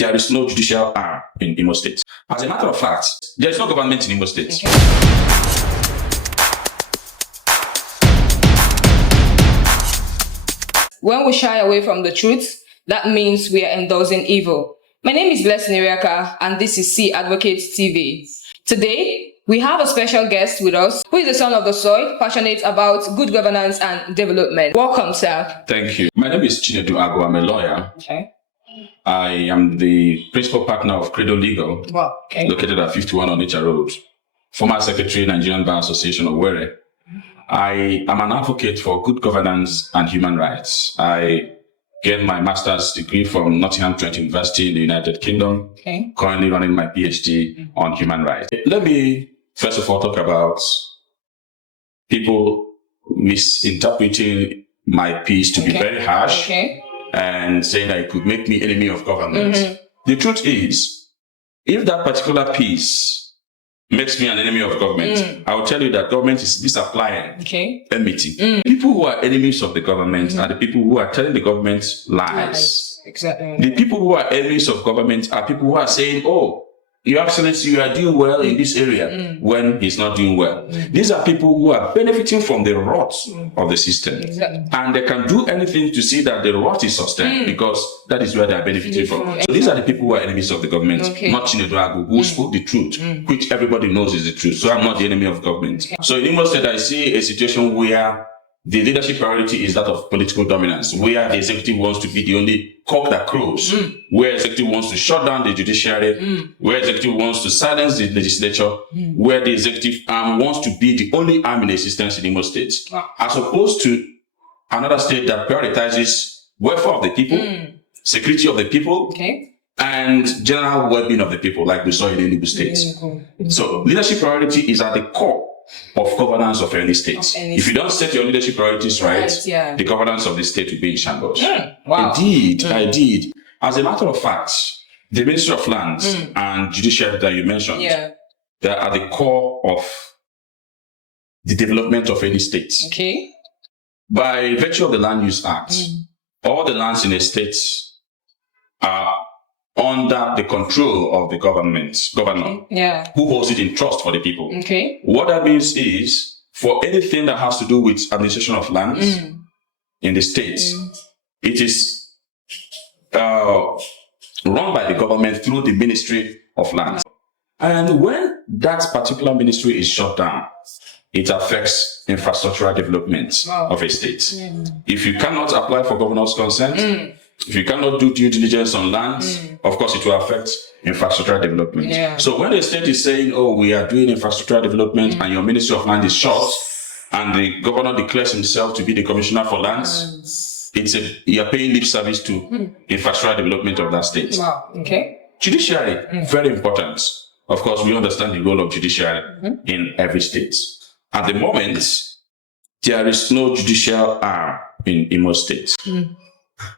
there is no judicial arm in Imo State. As a matter of fact, there is no government in Imo State. Okay. When we shy away from the truth, that means we are endorsing evil. My name is Blessing Iriaka, and this is C-AdvocateTV. Today, we have a special guest with us who is the son of the soil, passionate about good governance and development. Welcome, sir. Thank you. My name is Chinedu Ago. I'm a lawyer. Okay. I am the principal partner of Credo Legal, located at 51 Onitsha Road, former secretary, Nigerian Bar Association of Were. I am an advocate for good governance and human rights. I gained my master's degree from Nottingham Trent University in the United Kingdom, currently running my PhD on human rights. Let me first of all talk about people misinterpreting my piece to be very harsh and saying that it could make me enemy of government. The truth is, if that particular piece makes me an enemy of government, I will tell you that government is misapplying enmity. People who are enemies of the government are the people who are telling the government lies. Exactly. The people who are enemies of government are people who are saying, oh, Your Excellency, you are doing well in this area when he's not doing well. These are people who are benefiting from the rot of the system. And they can do anything to see that the rot is sustained because that is where they are benefiting from. So these are the people who are enemies of the government, not Chinedu Agu, who spoke the truth, which everybody knows is the truth. So I'm not the enemy of government. So in Imo State, I see a situation where the leadership priority is that of political dominance, where the executive wants to be the only cock that crows, where executive wants to shut down the judiciary, where executive wants to silence the legislature, where the executive arm wants to be the only arm in existence in Imo State, as opposed to another state that prioritizes welfare of the people, security of the people, and general well-being of the people, like we saw in Imo State. So leadership priority is at the core of governance of any state. If you don't set your leadership priorities right, the governance of the state will be in shambles. Indeed, I did. As a matter of fact, the Ministry of Lands and Judiciary that you mentioned, they are at the core of the development of any state. By virtue of the Land Use Act, all the lands in a state are under the control of the governor, who holds it in trust for the people. What that means is, for anything that has to do with administration of lands in the states, it is run by the government through the Ministry of Lands. And when that particular ministry is shut down, it affects infrastructural development of a state. If you cannot apply for governor's consent, if you cannot do due diligence on lands, of course it will affect infrastructural development. So when the state is saying, oh, we are doing infrastructural development and your Ministry of Land is shut, and the governor declares himself to be the commissioner for lands, you are paying lip service to infrastructural development of that state. Judiciary, very important. Of course, we understand the role of judiciary in every state. At the moment, there is no judicial arm in Imo State.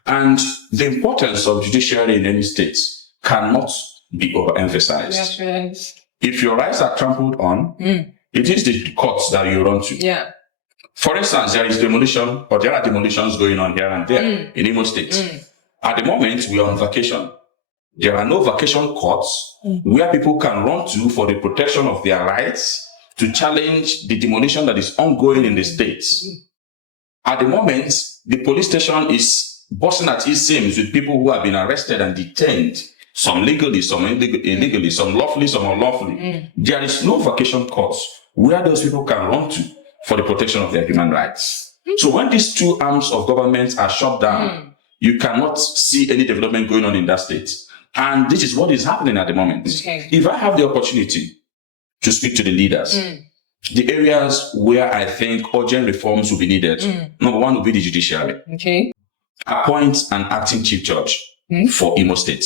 And the importance of judiciary in any state cannot be overemphasized. If your rights are trampled on, it is the courts that you run to. For instance, there is demolition, or there are demolitions going on here and there in Imo State. At the moment, we are on vacation. There are no vacation courts where people can run to for the protection of their rights to challenge the demolition that is ongoing in the states. At the moment, the police station is busting at its seams with people who have been arrested and detained, some legally, some illegally, some lawfully, some unlawfully. There is no vacation courts where those people can run to for the protection of their human rights. So when these two arms of government are shut down, you cannot see any development going on in that state. And this is what is happening at the moment. If I have the opportunity to speak to the leaders, the areas where I think urgent reforms will be needed, number one will be the judiciary. Appoint an acting chief judge for Imo State.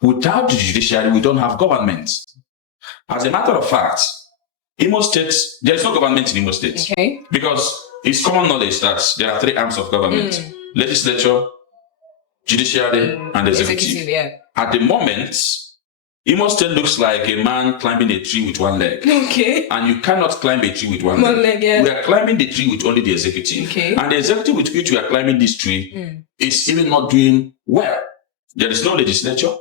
Without the judiciary, we don't have government. As a matter of fact, Imo State, there is no government in Imo State. Because it's common knowledge that there are three arms of government: legislature, judiciary, and executive. At the moment, Imo State looks like a man climbing a tree with one leg. And you cannot climb a tree with one leg. We are climbing the tree with only the executive. And the executive with which we are climbing this tree is even not doing well. There is no legislature.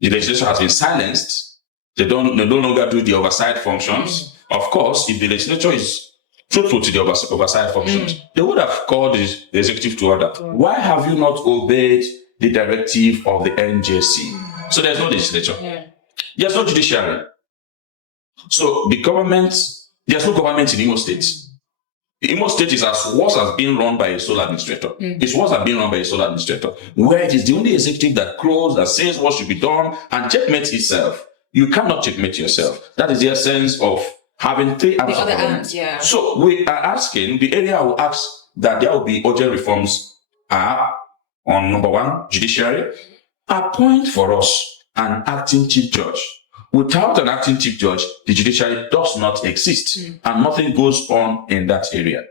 The legislature has been silenced. They no longer do the oversight functions. Of course, if the legislature is truthful to the oversight functions, they would have called the executive to order. Why have you not obeyed the directive of the NJC? So there's no legislature. There's no judiciary. So the government, there's no government in Imo State. Imo State is as worse as being run by a sole administrator. It's worse than being run by a sole administrator, where it is the only executive that crows, that says what should be done, and checkmates itself. You cannot checkmate yourself. That is the essence of having three arms of government. So we are asking, the area I will ask that there will be urgent reforms are on number one, judiciary. Appoint for us an acting chief judge. Without an acting chief judge, the judiciary does not exist, and nothing goes on in that area.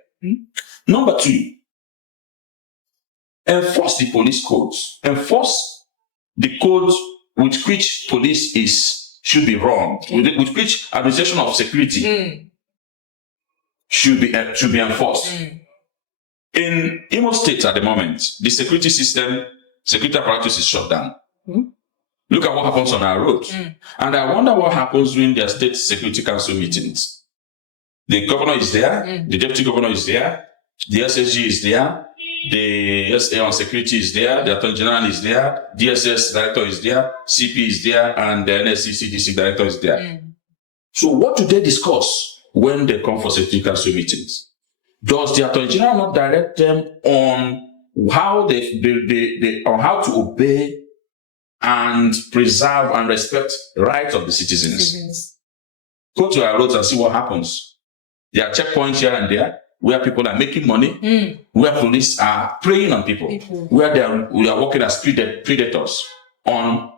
Number two, enforce the police codes. Enforce the codes with which police should be run, with which administration of security should be enforced. In Imo State at the moment, the security system, security apparatus is shut down. Look at what happens on our roads. And I wonder what happens during their state security council meetings. The governor is there, the deputy governor is there, the SSG is there, the SA on security is there, the attorney general is there, DSS director is there, CP is there, and the NSCC district director is there. So what do they discuss when they come for security council meetings? Does the attorney general not direct them on how on how to obey and preserve and respect the rights of the citizens? Go to our roads and see what happens. There are checkpoints here and there where people are making money, where police are preying on people, where we are working as predators on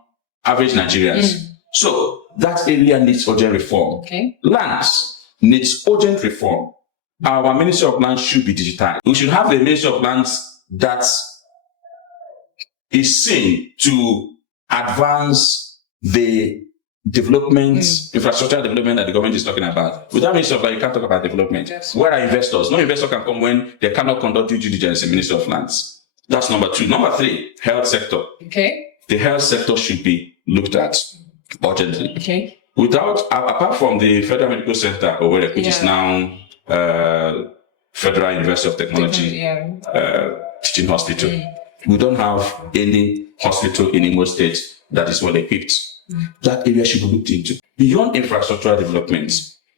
average Nigerians. So that area needs urgent reform. Lands needs urgent reform. Our Ministry of Lands should be digitized. We should have a Ministry of Lands that is seen to advance the development, infrastructure development that the government is talking about. Without Ministry of Lands, you can't talk about development. Where are investors? No investor can come when they cannot conduct due diligence in Ministry of Lands. That's number two. Number three, health sector. The health sector should be looked at urgently. Apart from the Federal Medical Center, which is now Federal University of Technology teaching hospital, we don't have any hospital in Imo State that is well equipped. That area should be looked into. Beyond infrastructural development,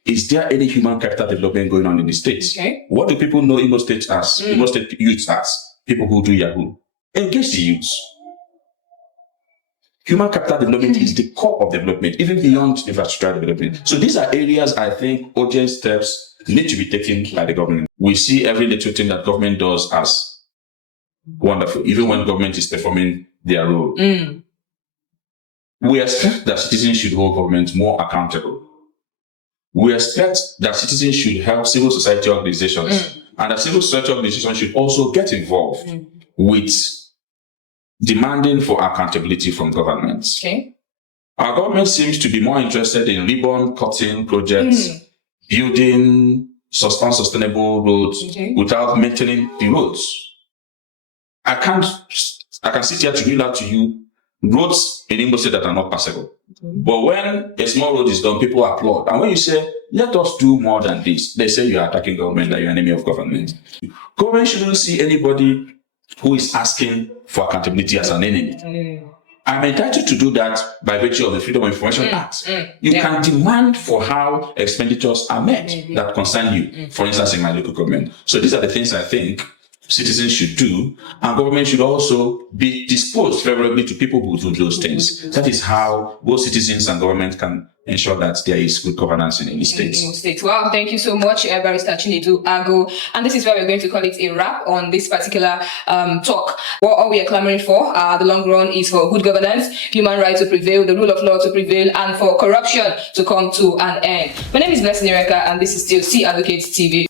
is there any human capital development going on in the state? What do people know Imo State as? Imo State youths as? People who do Yahoo. Engage the youths. Human capital development is the core of development, even beyond infrastructural development. So these are areas I think urgent steps need to be taken by the government. We see every little thing that government does as wonderful, even when government is performing their role. We expect that citizens should hold government more accountable. We expect that citizens should help civil society organizations, and that civil society organizations should also get involved with demanding for accountability from governments. Our government seems to be more interested in ribbon-cutting projects, building unsustainable roads without maintaining the roads. I can sit here to read out to you roads in Imo State that are not passable. But when a small road is done, people applaud. And when you say, let us do more than this, they say you are attacking government, that you're an enemy of government. Government shouldn't see anybody who is asking for accountability as an enemy. I'm entitled to do that by virtue of the Freedom of Information Act. You can demand for how expenditures are met that concern you, for instance, in my local government. So these are the things I think citizens should do, and government should also be disposed favorably to people who do those things. That is how both citizens and government can ensure that there is good governance in any state. Wow, thank you so much, Barrister Chinedu Ago. And this is where we're going to call it a wrap on this particular talk. What all we are clamoring for, the long run, is for good governance, human rights to prevail, the rule of law to prevail, and for corruption to come to an end. My name is Blessing Ireka, and this is still C-AdvocateTV.